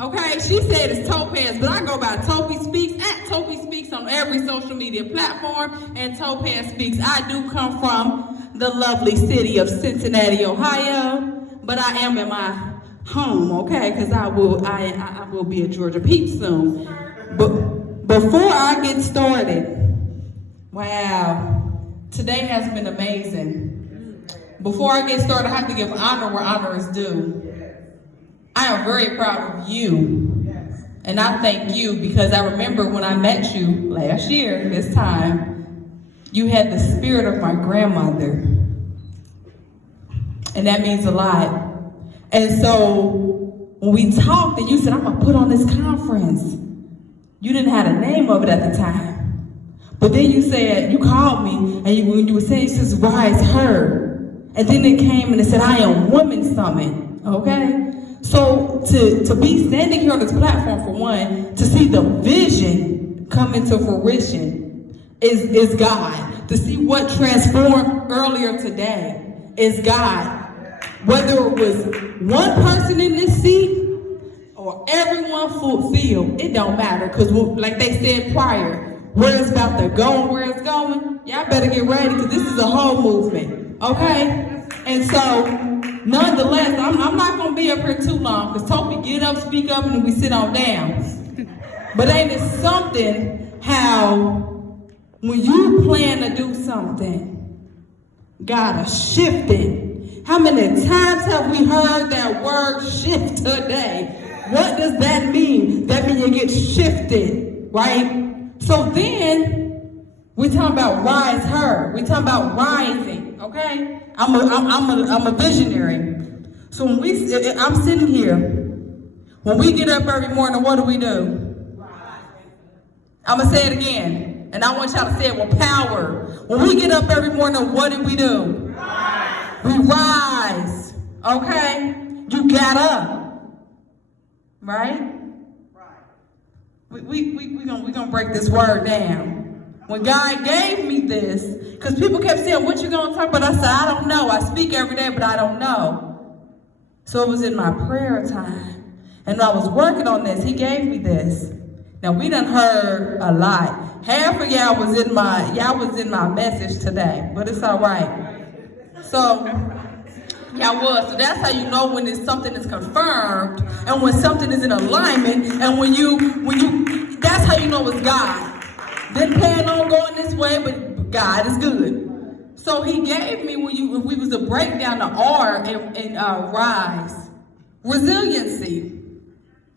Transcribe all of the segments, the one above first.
Okay, she said it's Topaz, but I go by TopiSpeaks, at TopiSpeaks on every social media platform, and Topaz Speaks. I do come from the lovely city of Cincinnati, Ohio, but I am in my home, okay, because I will be a Georgia Peach soon. But before I get started, wow, today has been amazing. Before I get started, I have to give honor where honor is due. I am very proud of you, and I thank you because I remember when I met you last year, this time, you had the spirit of my grandmother, and that means a lot. And so when we talked and you said, I'm gonna put on this conference, you didn't have a name of it at the time, but then you said, you called me, and when you were saying, this is Rise Her, and then it came and it said, I Am Women Summit, okay? So to be standing here on this platform, for one, to see the vision come into fruition is God. To see what transformed earlier today is God. Whether it was one person in this seat or everyone fulfilled, it don't matter. Because like they said prior, where it's about to go and where it's going, y'all better get ready because this is a whole movement, okay? And so, nonetheless, I'm not going to be up here too long because Topi get up, speak up, and then we sit on down. But ain't it something how when you plan to do something, God is shifting. How many times have we heard that word shift today? What does that mean? That means you get shifted, right? So then, we're talking about Rise Her. We're talking about rising, okay? I'm a visionary. So when I'm sitting here, when we get up every morning, what do? I'm gonna say it again, and I want y'all to say it with power. When we get up every morning, what do? We rise, okay? You got up, right? We're gonna break this word down. When God gave me this, because people kept saying, what you gonna talk about? I said, I don't know. I speak every day, but I don't know. So it was in my prayer time. And I was working on this. He gave me this. Now we done heard a lot. Half of y'all was in my message today, but it's all right. So y'all was. So that's how you know when it's something is confirmed and when something is in alignment, and when you that's how you know it's God. Didn't plan on going this way, but God is good. So he gave me, if we was to break down the R in rise, resiliency.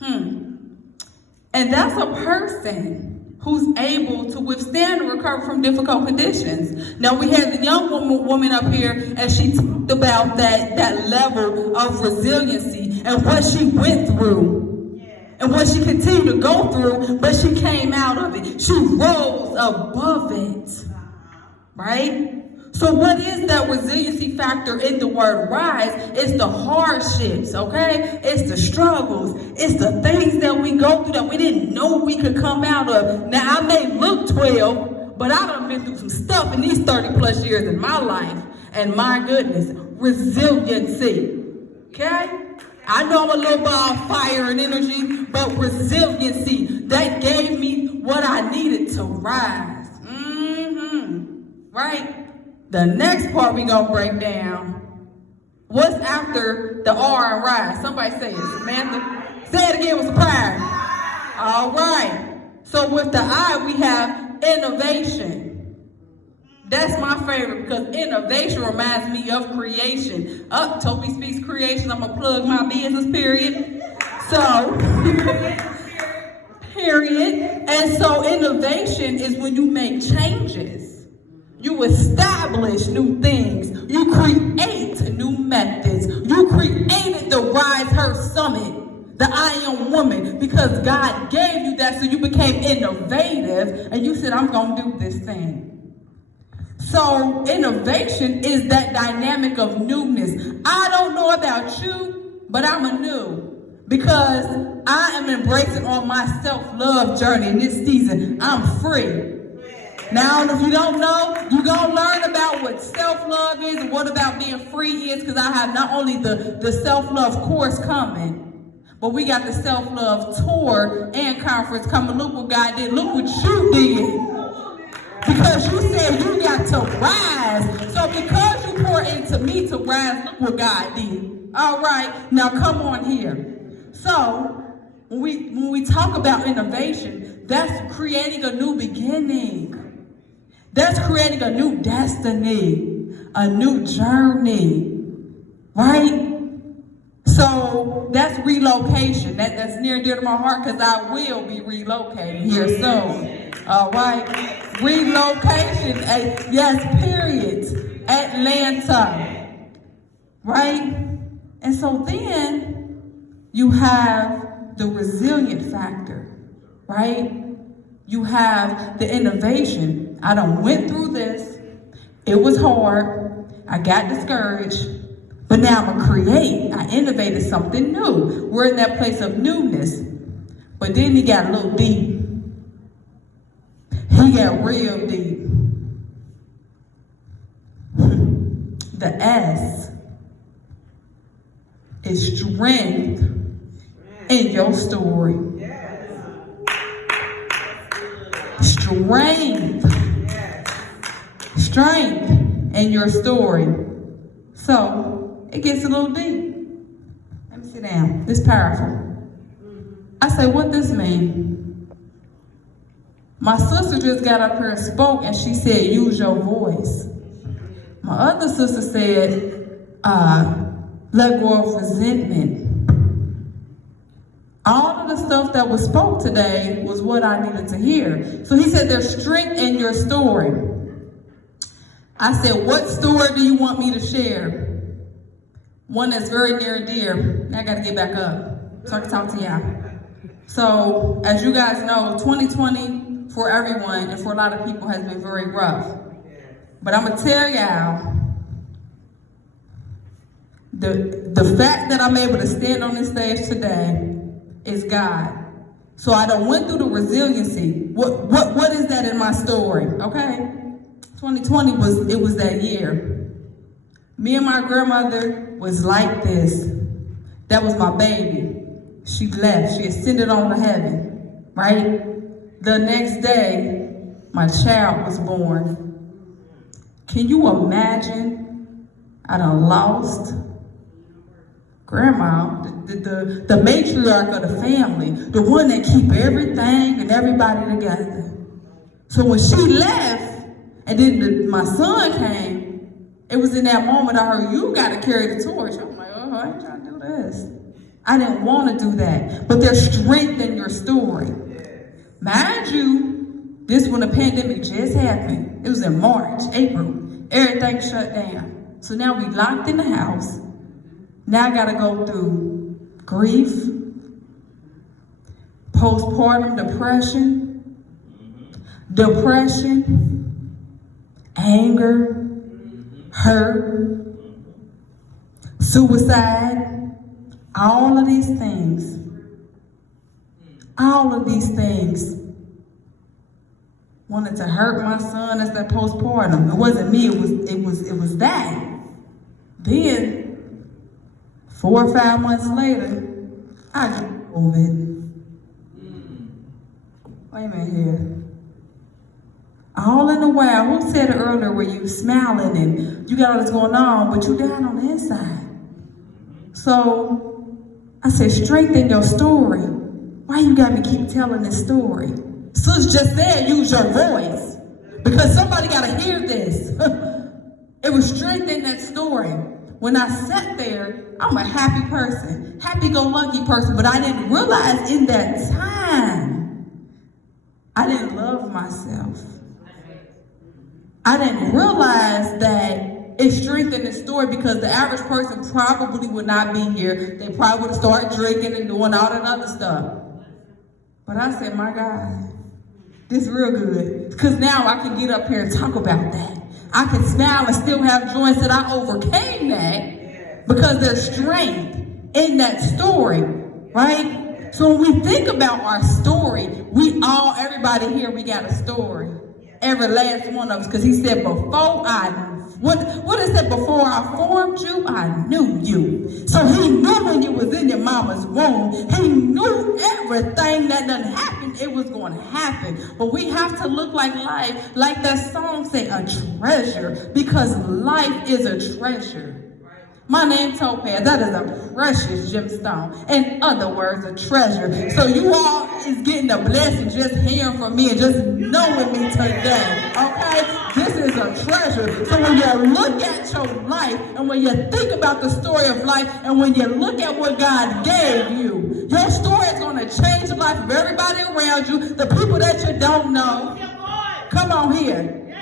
And that's a person who's able to withstand and recover from difficult conditions. Now we had the young woman up here, and she talked about that level of resiliency and what she went through. And what she continued to go through, but she came out of it. She rose above it, right? So what is that resiliency factor in the word rise? It's the hardships, okay? It's the struggles. It's the things that we go through that we didn't know we could come out of. Now, I may look 12, but I done been through some stuff in these 30 plus years in my life. And my goodness, resiliency, okay? I know I'm a little bit on fire and energy, but resiliency, that gave me what I needed to rise. Right? The next part we gonna break down. What's after the R and rise? Somebody say it, Samantha. Say it again with surprise. All right. So with the I, we have innovation. That's my favorite because innovation reminds me of creation. TopiSpeaks creation. I'm going to plug my business, period. So, period. And so innovation is when you make changes. You establish new things. You create new methods. You created the Rise Her Summit, the I Am Woman, because God gave you that so you became innovative and you said, I'm going to do this thing. So innovation is that dynamic of newness. I don't know about you, but I'm a new because I am embracing on my self-love journey in this season. I'm free. Now, if you don't know, you're going to learn about what self-love is and what about being free is, because I have not only the self-love course coming, But we got the self-love tour and conference coming. Look what God did. Look what you did. Because you said you got to rise. So because you poured into me to rise, look what God did. All right, now come on here. So when we talk about innovation, that's creating a new beginning. That's creating a new destiny, a new journey, right? So that's relocation. That's near and dear to my heart because I will be relocating here soon. All right? Relocation, yes, period. Atlanta. Right? And so then you have the resilient factor, right? You have the innovation. I done went through this. It was hard. I got discouraged. But now I'm going to create. I innovated something new. We're in that place of newness. But then he got a little deep. He got real deep. The S is strength in your story. Strength in your story. So, it gets a little deep. Let me sit down. This is powerful. I say, what this mean? My sister just got up here and spoke, and she said, use your voice. My other sister said, let go of resentment. All of the stuff that was spoke today was what I needed to hear. So he said, there's strength in your story. I said, what story do you want me to share? One that's very near and dear. I got to get back up so I can talk to y'all. So, as you guys know, 2020 for everyone and for a lot of people has been very rough. But I'm going to tell y'all, the fact that I'm able to stand on this stage today is God. So I done went through the resiliency. What is that in my story? Okay? 2020 was that year. Me and my grandmother was like this. That was my baby. She left. She ascended on to heaven, right? The next day, my child was born. Can you imagine? I done lost grandma, the matriarch of the family, the one that keep everything and everybody together. So when she left, and then my son came, it was in that moment I heard, you got to carry the torch. I'm like, oh, I ain't trying to do this. I didn't want to do that. But there's strength in your story. Mind you, this when the pandemic just happened. It was in March, April. Everything shut down. So now we locked in the house. Now I got to go through grief, postpartum depression, anger, hurt, suicide, all of these things wanted to hurt my son as that postpartum. It wasn't me, it was that. Then 4 or 5 months later, I got COVID. Wait a minute here. All in a while, who said it earlier where you smiling and you got all this going on, but you down on the inside? So I said, strengthen your story. Why you got me keep telling this story? Sis just said, use your voice. Because somebody got to hear this. It was strengthening that story. When I sat there, I'm a happy person, happy-go-lucky person, but I didn't realize in that time, I didn't love myself. I didn't realize that it strengthened the story because the average person probably would not be here. They probably would have started drinking and doing all that other stuff. But I said, my God, this is real good. Because now I can get up here and talk about that. I can smile and still have joy and say I overcame that because there's strength in that story, right? So when we think about our story, everybody here, we got a story. Every last one of us, because he said, before I What is it? Before I formed you, I knew you. So he knew when you was in your mama's womb. He knew everything that done happened, it was going to happen. But we have to look like life, like that song say, a treasure, because life is a treasure. My name Topaz, that is a precious gemstone. In other words, a treasure. So you all is getting a blessing just hearing from me and just knowing me today. Okay? This is a treasure. So when you look at your life and when you think about the story of life and when you look at what God gave you, your story is going to change the life of everybody around you, the people that you don't know. Come on here.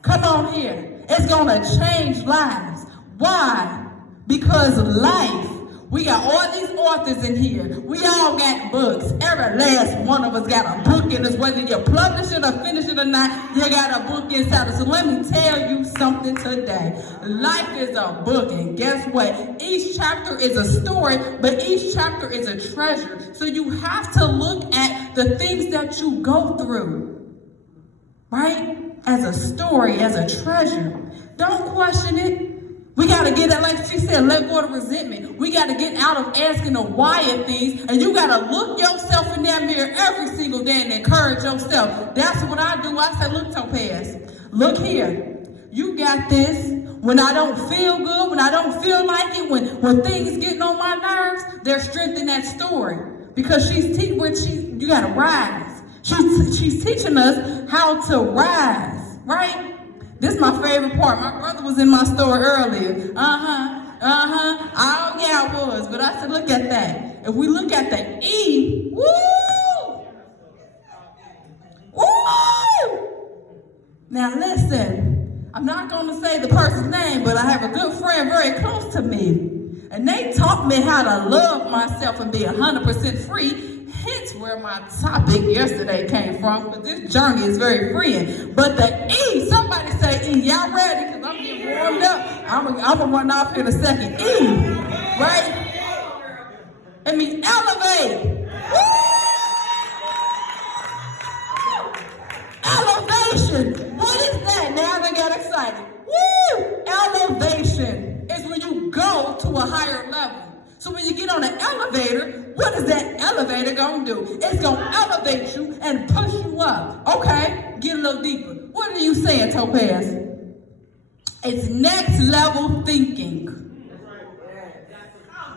Come on here. It's going to change lives. Why? Because life, we got all these authors in here. We all got books. Every last one of us got a book in us. Whether you publish it or finish it or not, you got a book inside us. So let me tell you something today. Life is a book, and guess what? Each chapter is a story, but each chapter is a treasure. So you have to look at the things that you go through, right? As a story, as a treasure. Don't question it. We got to get it, like she said, let go of resentment. We got to get out of asking the why of things, and you got to look yourself in that mirror every single day and encourage yourself. That's what I do. I say, look, Topaz, look here. You got this. When I don't feel good, when I don't feel like it, when things getting on my nerves, there's strength in that story. Because you got to rise. She's teaching us how to rise, right? This is my favorite part. My brother was in my store earlier. I was. But I said, look at that. If we look at the E, woo! Woo! Now listen, I'm not going to say the person's name, but I have a good friend very close to me. And they taught me how to love myself and be 100% free. Hence where my topic yesterday came from, because this journey is very freeing. But the E, somebody say E. Y'all ready? Because I'm getting warmed up. I'm going to run off in a second. E, right? It means elevate. Woo! Elevation. What is that? Now they got excited. Woo! Elevation is when you go to a higher level. So when you get on an elevator, what is that elevator going to do? It's going to elevate you and push you up. Okay, get a little deeper. What are you saying, Topaz? It's next level thinking.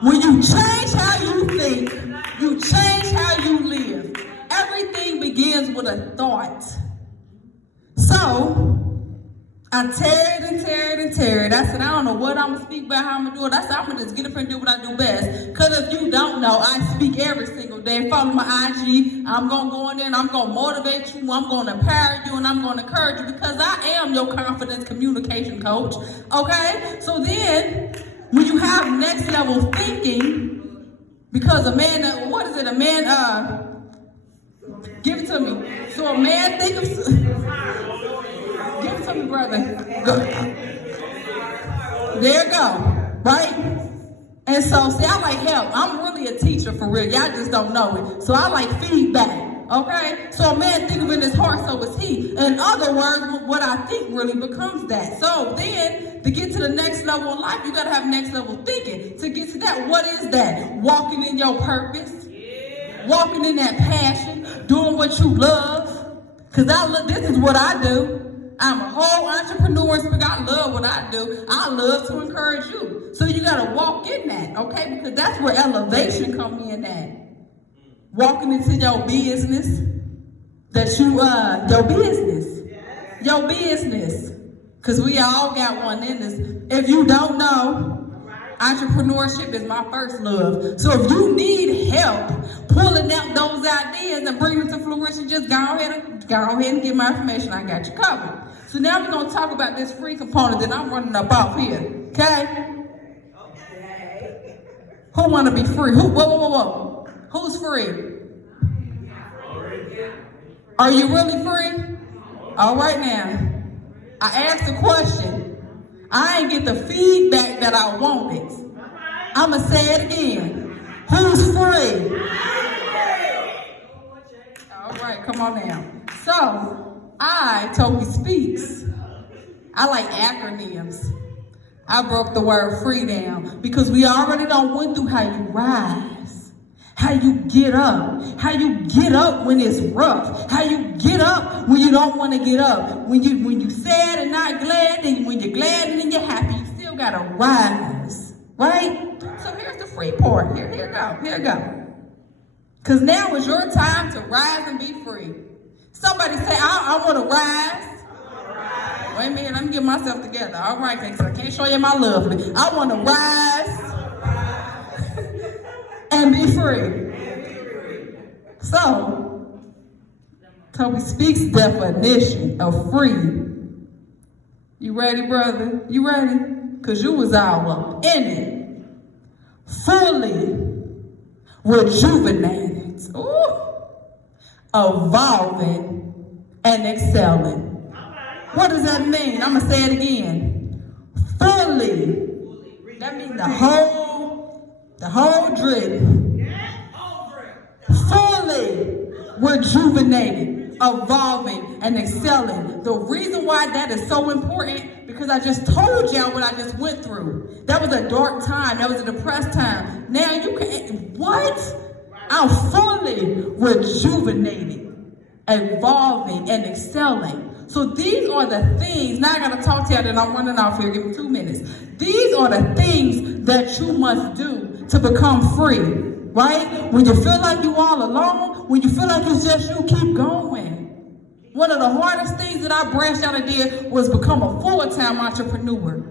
When you change how you think, you change how you live. Everything begins with a thought. So, I tarried. I said, I don't know what I'm going to speak about, how I'm going to do it. I said, I'm going to just get up and do what I do best. Because if you don't know, I speak every single day. Follow my IG. I'm going to go in there and I'm going to motivate you. I'm going to empower you and I'm going to encourage you because I am your confidence communication coach. Okay? So then, when you have next level thinking, because a man, give it to me. So a man think of... Give it to me, brother. Go. There you go. Right? And so, see, I like help. I'm really a teacher for real. Y'all just don't know it. So I like feedback. Okay? So a man think of it in his heart, so is he. In other words, what I think really becomes that. So then, to get to the next level of life, you got to have next level thinking. To get to that, what is that? Walking in your purpose. Walking in that passion. Doing what you love. Because this is what I do. I'm a whole entrepreneur, speaker. I love what I do. I love to encourage you. So you got to walk in that, okay? Because that's where elevation comes in at. Walking into your business. Your business. Because we all got one in this. If you don't know, entrepreneurship is my first love. So if you need help pulling out those ideas and bringing them to fruition, just go ahead and get my information. I got you covered. So now we're going to talk about this free component that I'm running up off here. Okay? Who want to be free? Whoa. Who's free? Are you really free? All right now. I asked a question. I ain't get the feedback that I wanted. I'm going to say it again. Who's free? All right, come on now. So, TopiSpeaks. I like acronyms. I broke the word free down because we already done went through how you rise, how you get up when it's rough, how you get up when you don't want to get up, when you sad and not glad, and when you're glad and then you're happy, you still gotta rise, right? So here's the free part. Here you go. Because now is your time to rise and be free. Somebody say, I want to rise. Wait a minute, let me get myself together. All right, because I can't show you my love. I want to rise and be free. So, TopiSpeaks definition of free. You ready, brother? You ready? Because you was all up in it. Fully rejuvenated. Ooh. Evolving and excelling. What does that mean? I'm going to say it again. Fully. That means the whole drip. Fully rejuvenated, evolving, and excelling. The reason why that is so important, because I just told y'all what I just went through. That was a dark time. That was a depressed time. Now you can, what? I'm fully rejuvenated, evolving, and excelling. So these are the things, now I gotta talk to y'all and I'm running off here, give me 2 minutes. These are the things that you must do to become free, right? When you feel like you all alone, when you feel like it's just you, keep going. One of the hardest things that I branched out and did was become a full-time entrepreneur.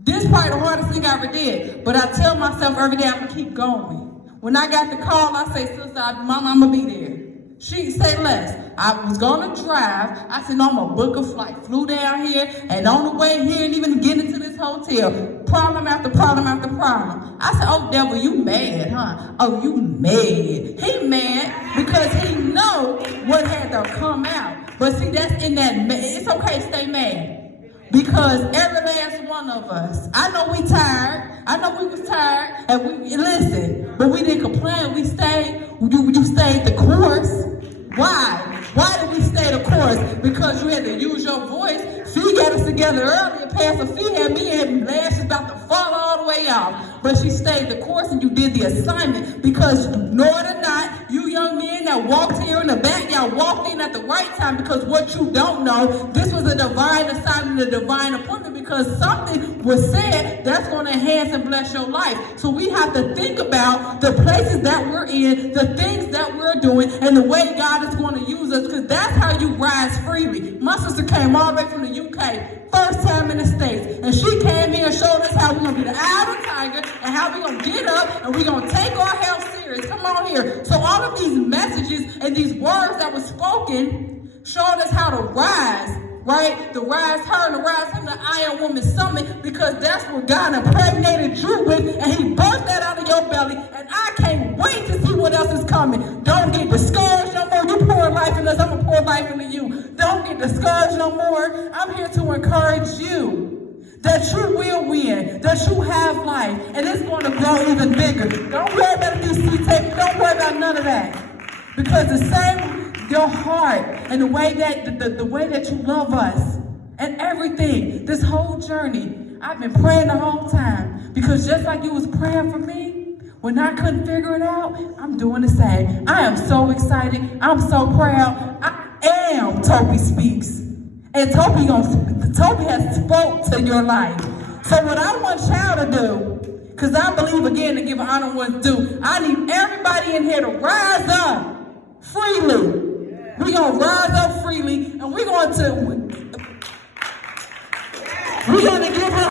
This probably the hardest thing I ever did, but I tell myself every day I'm gonna keep going. When I got the call, I say, sister, Mama, I'm gonna be there. She say less. I was gonna drive. I said, no, I'm gonna book a flight. Flew down here, and on the way here, and even get into this hotel, problem after problem after problem. I said, oh, devil, you mad, huh? Oh, you mad. He mad because he know what had to come out. But see, that's in that, it's okay to stay mad. Because every last one of us, I know we tired. I know we was tired, and we listen, but we didn't complain. We stayed. You stayed the course. Why? Why did we stay the course? Because you had to use your voice. Fee got us together earlier. Pastor Fee had me and lashes about to fall all the way off. But she stayed the course and you did the assignment. Because nor or not, you young men that walked here in the back, y'all walked in at the right time. Because what you don't know, this was a divine assignment, a divine appointment. Because something was said that's going to enhance and bless your life. So we have to think about the places that we're in, the things that we're doing, and the way God is going to use us. Because that's how you rise freely. My sister came all the way from the UK, first time in the States. And she came here and showed us how we're going to be the eye of the tiger and how we're going to get up and we're going to take our health serious. Come on here. So all of these messages and these words that were spoken showed us how to rise, right? To rise her and to rise him, the Iron Woman Summit, because that's what God impregnated you with, and he birthed that out of your belly, and I can't wait to see what else is coming. Don't get discouraged no more. You pour life in us, I'm going to pour life into you. Don't get discouraged no more. I'm here to encourage you that you will win, that you have life, and it's going to grow even bigger. Don't worry about the DC tape. Don't worry about none of that. Because the same, your heart and the way that you love us and everything, this whole journey, I've been praying the whole time. Because just like you was praying for me, when I couldn't figure it out, I'm doing the same. I am so excited. I'm so proud. I am TopiSpeaks. And Topi has spoke to your life. So what I want y'all to do, because I believe again to give honor what's due, I need everybody in here to rise up freely. We're going to rise up freely and we're going to give her